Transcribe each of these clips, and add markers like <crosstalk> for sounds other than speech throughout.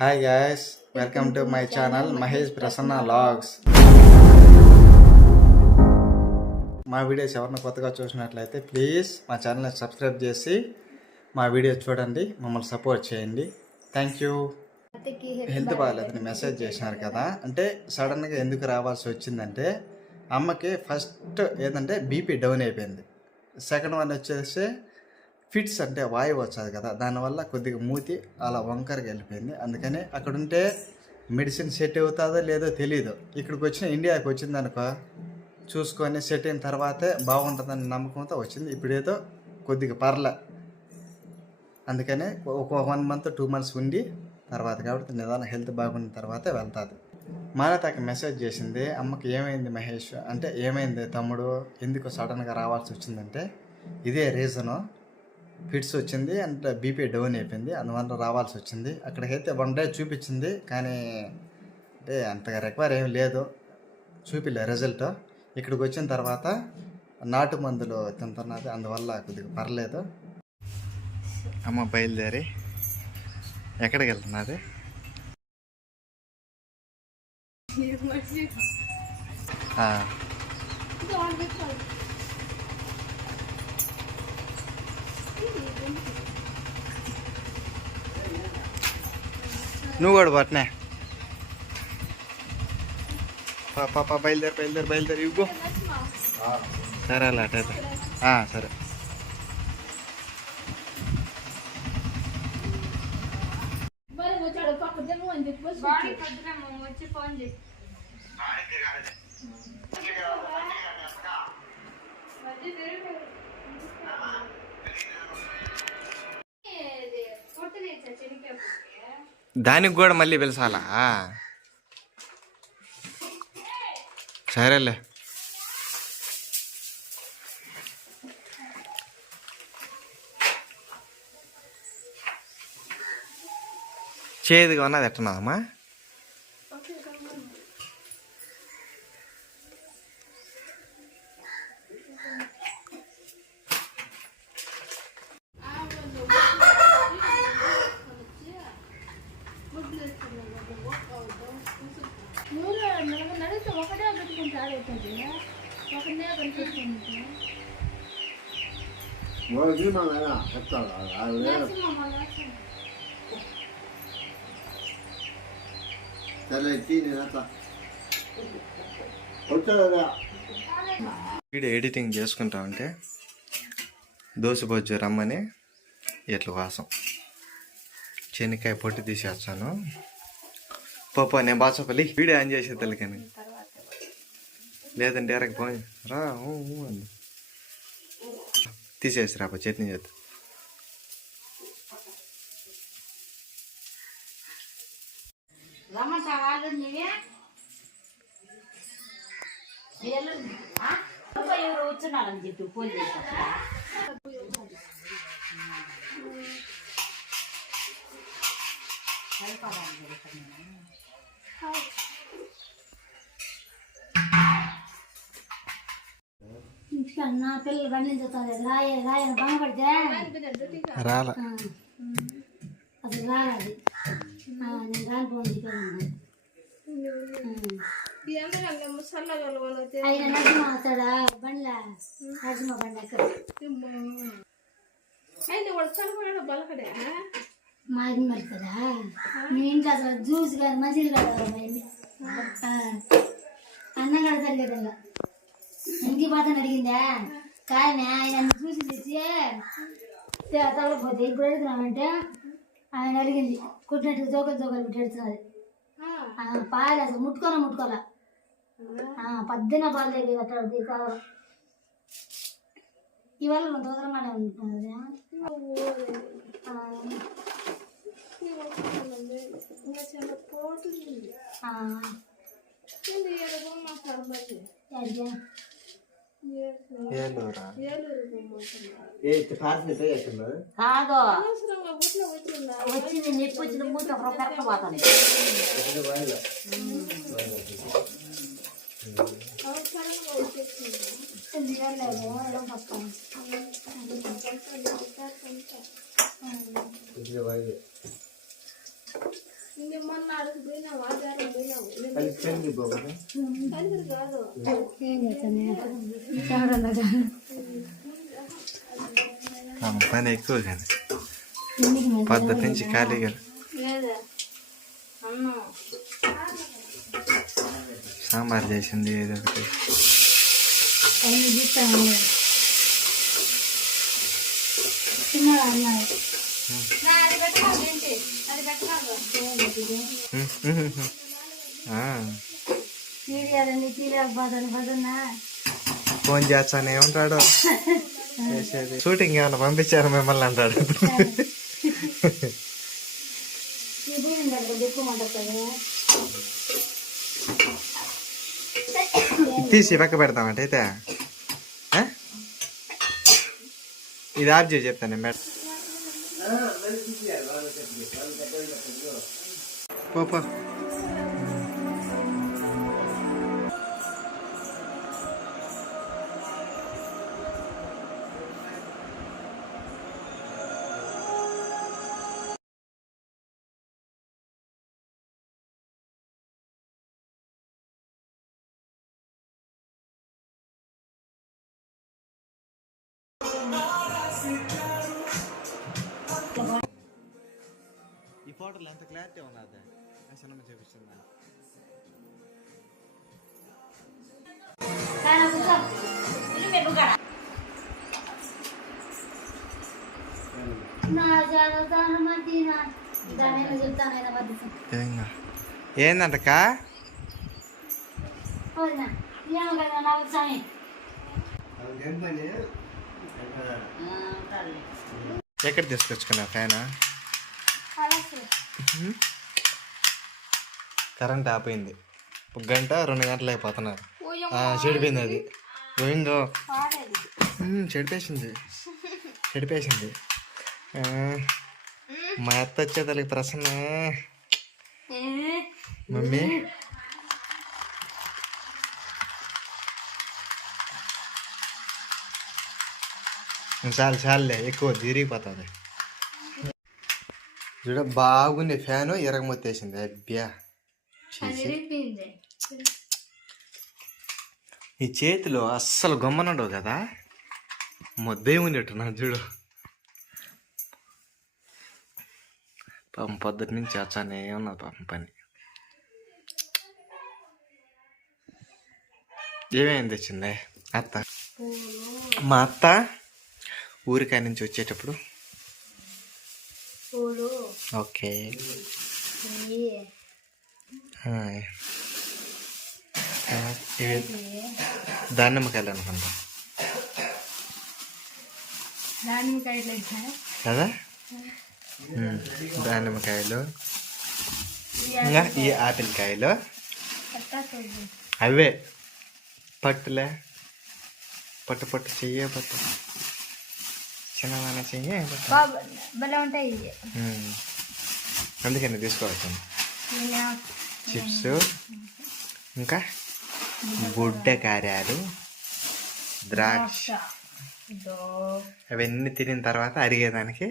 Hi guys welcome to my channel Mahesh Prasanna vlogs మా videos ఎవరిని కొత్తగా చూసినట్లయితే ప్లీజ్ మా ఛానల్ని సబ్స్క్రైబ్ చేసి మా వీడియో చూడండి మమ్మల్ని సపోర్ట్ చేయండి. థ్యాంక్ యూ హెల్త్ బాగాలేదని మెసేజ్ చేసినారు కదా. అంటే సడన్గా ఎందుకు రావాల్సి వచ్చిందంటే అమ్మకి ఫస్ట్ ఏంటంటే బీపీ డౌన్ అయిపోయింది. సెకండ్ వన్ వచ్చేసి ఫిట్స్ అంటే వాయువు వచ్చేది కదా దానివల్ల కొద్దిగా మూతి అలా వంకరగా వెళ్ళిపోయింది. అందుకని అక్కడ ఉంటే మెడిసిన్ సెట్ అవుతుందో లేదో తెలియదు ఇక్కడికి వచ్చిన ఇండియాకి వచ్చింది అనుకో చూసుకొని సెట్ అయిన తర్వాతే బాగుంటుందని నమ్మకంతో వచ్చింది. ఇప్పుడేదో కొద్దిగా పర్లే. అందుకనే ఒక వన్ మంత్ టూ మంత్స్ ఉండి తర్వాత కాబట్టి నిదానం హెల్త్ బాగున్న తర్వాత వెళ్తుంది. మానతాకి మెసేజ్ చేసింది అమ్మకి ఏమైంది మహేష్? అంటే ఏమైంది తమ్ముడు? ఎందుకు సడన్గా రావాల్సి వచ్చిందంటే ఇదే రీజను ఫిట్స్ వచ్చింది అండ్ బీపీ డౌన్ అయిపోయింది. అందువల్ల రావాల్సి వచ్చింది. అక్కడికైతే వన్ డే చూపించింది. కానీ అంటే అంతగా రిక్వైర్ ఏం లేదు. చూపిలే రిజల్ట్ ఇక్కడికి వచ్చిన తర్వాత నాటు మందులు తింటున్నది. అందువల్ల కొద్దిగా పర్లేదు. అమ్మ బయలుదేరి ఎక్కడికి వెళ్తున్నది? ఆ, నువ్వు కూడా పట్నే పాప బయలుదేరి బయలుదేరి బయలుదేరి ఇవ్వు సరే అలా అటైతే ఆ, సరే మరి దానికి కూడా మళ్ళీ పిలిచాలా సరేలే. చేదుగా ఉన్నది ఎట్టున్నాదమ్మా నూనె నలుగురు నడిస్తే ఒకటే పెట్టుకుంటే చెప్తాడు నేను అట్లా వచ్చాడా వీడియో ఎడిటింగ్ చేసుకుంటా ఉంటే దోశ బొజ్జు రమ్మని ఎట్ల వాసం. శనక్కాయ పొట్టు తీసేస్తాను. పాప నేను బాచపల్లి వీడియో ఆన్ చేసే తల్లికని లేదంటే ఎరగ పోయి రా ఊ, ఊ అంది తీసేసి రాప చట్నీ చేద్దాం రమ్మంటా వాళ్ళు నీవే వీళ్ళు, ఆ? నువ్వు ఎవరు వచ్చున్నారని చెప్పి ఫోన్ చేసా నా పిల్లలు బండి చూస్తుంది రాయ రాయని బాగుపడితే రాలా అది రాదు నేను రాలిపోయింది ఆయన నరసింహ వస్తాడా బండ్ల నరసింహ బండి ఎక్కడ మా ఇది మడుతుందా మీ ఇంట్లో అసలు జ్యూస్ కానీ మంచిది కాదు మా ఇంటి పోతాను అడిగిందా? కానీ ఆయన చూసి తెచ్చి తగలపోతే ఇప్పుడు అడుగుతున్నామంటే ఆయన అడిగింది కుట్టినట్టు జోకలు జోకలు పెట్టేస్తున్నది పాలు అసలు ముట్టుకోనా ముట్టుకోలే పద్దెన పాలు దగ్గర అట్లా కావాలి ఇవాళ కొంత దూరంగానే ఉంటున్నది ఆ, ఎక్కడికి? కాదు. వచ్చింది నొప్పి వచ్చిన మూత ఒకరు కరెక్ట్ లేదు, ఏదో పక్కన. ఏం చేస్తాను ఎవరన్నా కానీ పని ఎక్కువ కానీ పద్ధతి నుంచి ఖాళీగా సాంబార్ చేసింది ఏదో ఒకటి అది పెట్టాలి అది పెట్టాలి ఫోన్ చేస్తానే ఉంటాడు. చేసేది షూటింగ్ ఏమైనా పంపించారు మిమ్మల్ని అంటాడు. తీసి పక్క పెడతామంటే అయితే. ఇది ఆఫ్ చేసి చెప్తాను నేను మేడం పో పో ఫోటోలో ఎంత క్లారిటీ ఉన్నది. ఆ సినిమా మధ్య ఏందంటకా ఎక్కడ తీసుకొచ్చుకున్నా ఫ్యాన్ కరెంట్ ఆపోయింది ఒక గంట రెండు గంటలు అయిపోతున్నారు. చెడిపోయింది అది. పోయిందో? చెడిపేసింది. చెడిపేసింది. మా అత్త వచ్చేతలకి ప్రసన్న. మమ్మీ. చాలు చాలులే ఎక్కువ తిరిగిపోతుంది చూడ బాగుంది. ఫ్యాను ఎరగమొత్తేసింది. అబ్బా ఈ చేతిలో అస్సలు గమ్మనుండవు కదా? ముద్దే నా చూడు. పాపం పొద్దుటి నుంచి వచ్చానే ఉన్నది పాపం పని. ఏమేమి తెచ్చింది? అత్త. మా అత్త ఊరికాయ నుంచి వచ్చేటప్పుడు పూలు ఓకే నెయ్యి, ఆ. ఆ, ఇవి దానిమ్మకాయలు అనుకుంటా దానిమ్మకాయలు ఇట్లా కదా ఉమ్, దానిమ్మకాయలు ఇంకా ఈ ఆపిల్ కాయలు పట్టాకొద్దు అవే పట్టులే పట్టు పట్టు చెయ్యే పట్టు చిన్నదాన చెయ్యే భలే ఉంటాయి. అందుకని తీసుకోవచ్చు చిప్స్ ఇంకా గుడ్డ కార్యాలు ద్రాక్ష. అవన్నీ తినిన తర్వాత అరిగేదానికి.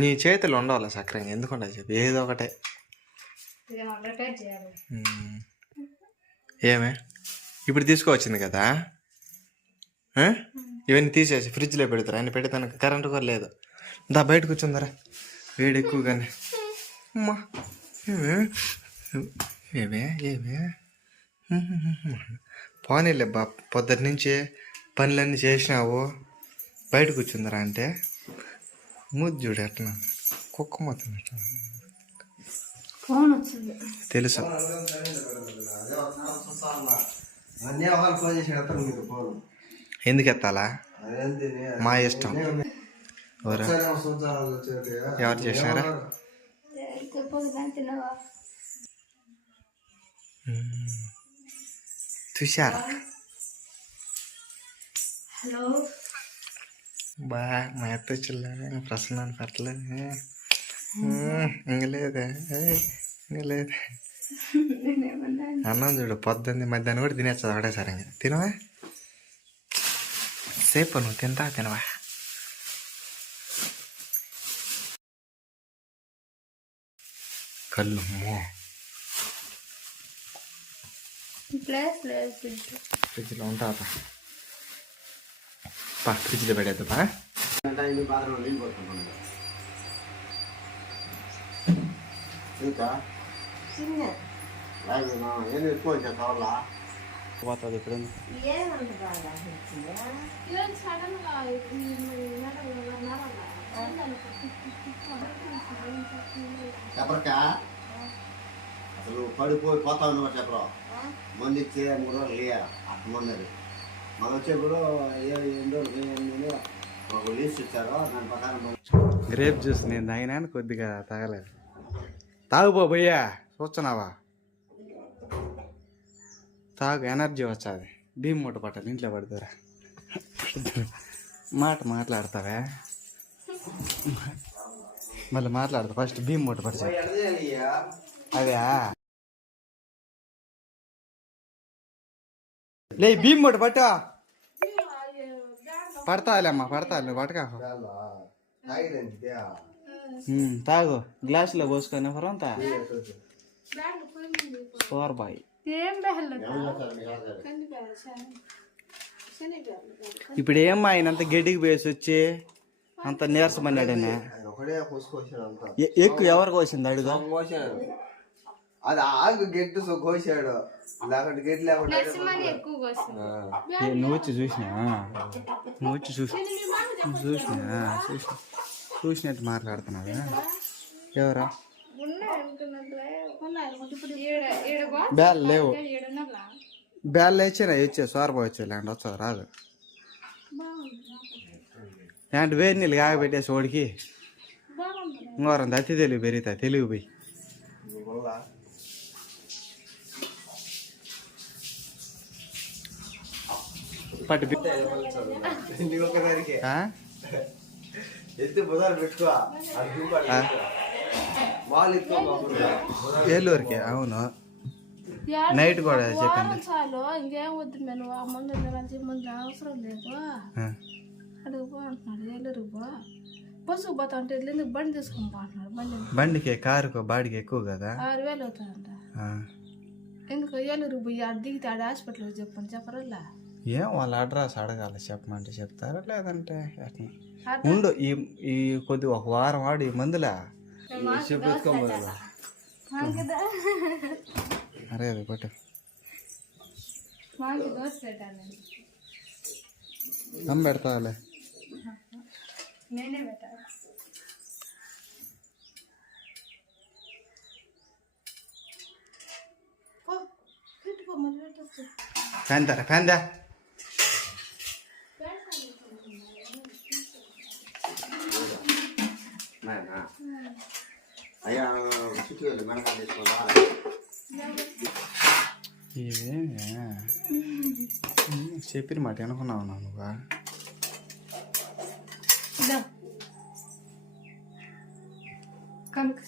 నీ చేతులు ఉండవాలి సక్రంగా ఎందుకు ఉండాలి చెప్పి? ఏదో ఒకటే. ఏమే? ఇప్పుడు తీసుకువచ్చింది కదా? ఇవన్నీ తీసేసి ఫ్రిడ్జ్లో పెడతారు? ఆయన పెడతాను కరెంటు కూడా లేదు. దా బయట కూర్చుందరా వేడి ఎక్కువగానే. అమ్మా. ఏమే? ఏమే? ఏమే? పోనీలే బా పొద్దుటి నుంచి పనులన్నీ చేసినావు. బయట కూర్చుందరా అంటే? ముద్దు చూడు ఎట్లా కుక్క మొత్తం ఎట్లా తెలుసు? అన్నీ వాళ్ళు ఫోన్ చేసి ఎత్తాను మీకు ఫోన్ ఎందుకు ఎత్తాలా? మా ఇష్టం. ఎవరు? చేసినారా చూశారా? హలో? బా మా అత్త వచ్చిల్లా ప్రసన్నాన్ని పట్టలేదు. ఇంక లేదే. ఇంక లేదే. <laughs> ಹನ್ನೊಂದು ಪದ್ದಂದು ಮಧ್ಯಾಹ್ನ ನೋಡಿ ದಿನ ಹಚ್ಚದ ಹೊಡೆ ಸರ್ ಹಂಗೆ. ತಿನ್ನುವ? ಸೇಪನು ತಿಂತ ತಿನ್ನುವ. ಕಲ್ಲು ಮೋ. ಫ್ರಿಜ್ ಉಂಟಾತ ಪಾ ಫ್ರಿಜ್ ಬೇಡಪ್ಪ ಬರ್ತಾ ఏం ఎక్కువ వచ్చా కావాలా పోతుంది ఇప్పుడు చెప్పరకా అసలు పడిపోయి పోతా ఉన్నావు చెప్పరా మంది ఇచ్చే మూడు రోజులు లే అట్ట మంది మనం వచ్చేప్పుడు ఏ ఎన్ని రోజులు ఏంది మాకు లీస్ట్ ఇచ్చారో దాని ప్రకారం గ్రేప్ జ్యూస్ నేను తాగినాను కొద్దిగా తాగలేదు తాగుపో భయ్యా చూస్తున్నావా తాగు ఎనర్జీ వచ్చాది. భీమ్ మూట పట్టాలి ఇంట్లో పడుతురా? మాట మాట్లాడతావా? మళ్ళీ మాట్లాడతా ఫస్ట్ భీమ్ మూట పడతా అదే లే భీమ్ మూట పట్టా. పడతాలేమ్మా పడతాలే పట్టకా. తాగు గ్లాసులో పోసుకొని ఫరంతా ఫోర్ బాయ్. ఇప్పుడు ఏం ఆయన అంత గడ్డికి పోయేసి వచ్చి అంత నీరసమన్నాడనే ఒకడే కోసుకొచ్చాడు అంతా ఎ- ఎక్కువ ఎవరు కోసింది అడుగు కోసాడు అది ఆగు గెట్టు సో కోసాడు లేకుంటే గెట్ లేకుండా. ఏ, నువ్వు వచ్చి చూసినా నువ్వు వచ్చి చూసి చూసినా చూసిన చూసినట్టు మాట్లాడుతున్నావా ఎవరా బ్యాల్ లేవు. బ్యాల్ ఇచ్చారా ఇచ్చే సోరబా వచ్చే లేండి వచ్చా రాదు. ఏంటి వేడి నీళ్ళు కాగబెట్టేసి ఓడికి. ఇంకోరం అతి తెలుగు పెరుగుతాయి తెలుగు పోయి. పట్టు పి- ఏలూరుకి అవును. నైట్ కూడా చెప్పండి. చాలు ఇంకేం వద్దు మేము ఆ ముందు ముందు అవసరం లేదు. ఆ. అడుగు పో అంటున్నాడు ఏలూరు పో. బస్సు పోతా అంటే ఎందుకు బండి తీసుకొని పో అంటున్నాడు బండి బండికి కారుకు బాడికి ఎక్కువ కదా. ఆరు వేలు అవుతుందంట. ఆ. ఎందుకు ఏలూరు పోయి ఆడ దిగితే ఆడ హాస్పిటల్కి చెప్పండి చెప్పరల్లా? ఏం వాళ్ళ అడ్రస్ అడగాలి చెప్పమంటే చెప్తారా లేదంటే? ఉండు ఈ ఈ కొద్ది ఒక వారం ఆడి ఈ మందులా. చెప్పేసుకోమన్నారు అరే అది పట్టు మాకు దోశ పెట్టాను అమ్మ పెడతాలే నేనే పెట్టాను పో పెట్టుకో అయ్యా చుట్టూ వెళ్ళి మెనకా తీసుకోవాలా ఇదే చెప్పిన మాట అనుకున్నావు నువ్వు? కనుక